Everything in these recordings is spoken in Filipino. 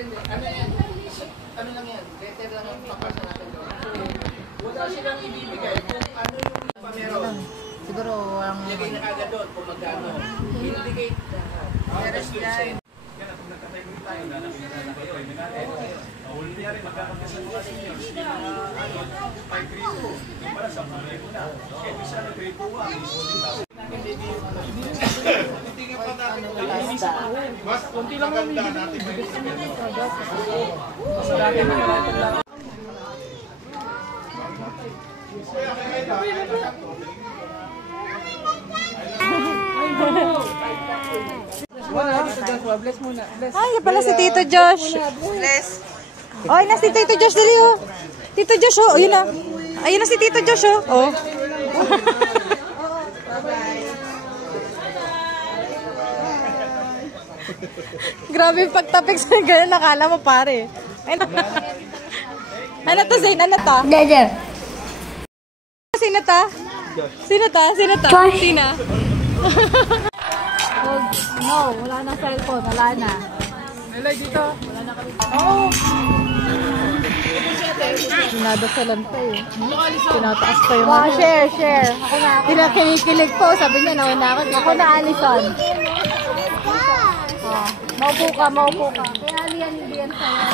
Ano lang yan, letter lang yung papasa natin doon. Wala silang ibibigay kung ano yung pamero. Siguro walang... Lagay na kagad doon kung magkano. Indicate lahat. Pero yan. Kaya kung nagkatay mo tayo, lalaki na natin. Mahuli niya rin, magkakapisan mo kasi yun. Yung mga 5-3-2, yung para sa mga na. Kaya bisa na 3-2-1. Mas kunti lang namin natin. Bless muna. Bless. Ay, yan pala si Tito Josh. Bless. Ay, na si Tito Josh dali oh. Tito Josh oh, ayun na. Ayun na si Tito Josh oh. Oh. Grabe yung pagtapik sa ganyan, nakala mo pare. Ano to, Zayn? Ano to? Dede. Sino to? Sino to? Sino to? Sino? Oh, no, wala na cellphone. Wala na. Melay dito. Wala na kami. Oo. Sinadasalan pa eh. Tinataas pa yung... Wow, share. Ako na. Kinikilig po. Sabi niya, nauna ako. Ako na, Alison. Maupo ka. Kaya liyan sa'yo.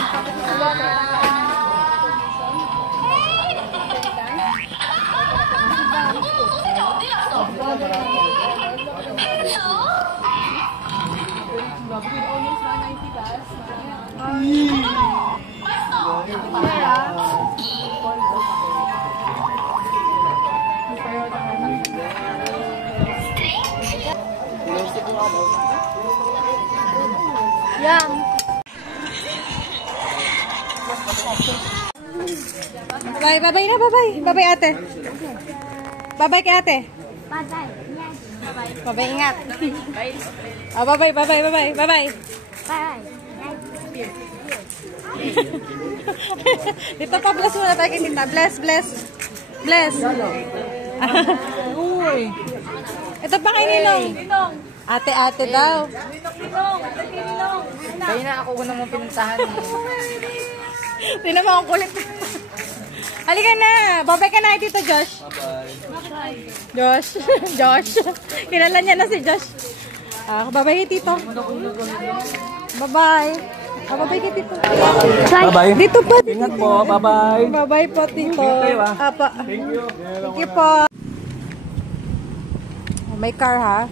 Yang. Bye na, bye. Bye ate. Bye kay ate. Bye, ingat. Bye. Dito pa, bless muna tayo kay tita. Bless. Uy. Ito pa kay Ninong. Ate daw. Kaya na ako unang mong pinuntahan. Tinan mo ang kulit. Halika na. Babay ka na kay Tito Josh. Bye. Josh. Kilala niya na si Josh. Babay kay Tito. Bye. Babay kay Tito. Bye-bye. Dito pa. Ingat po. Bye-bye. Bye po, Tito. Apa. Thank you. Thank you po. May car ha.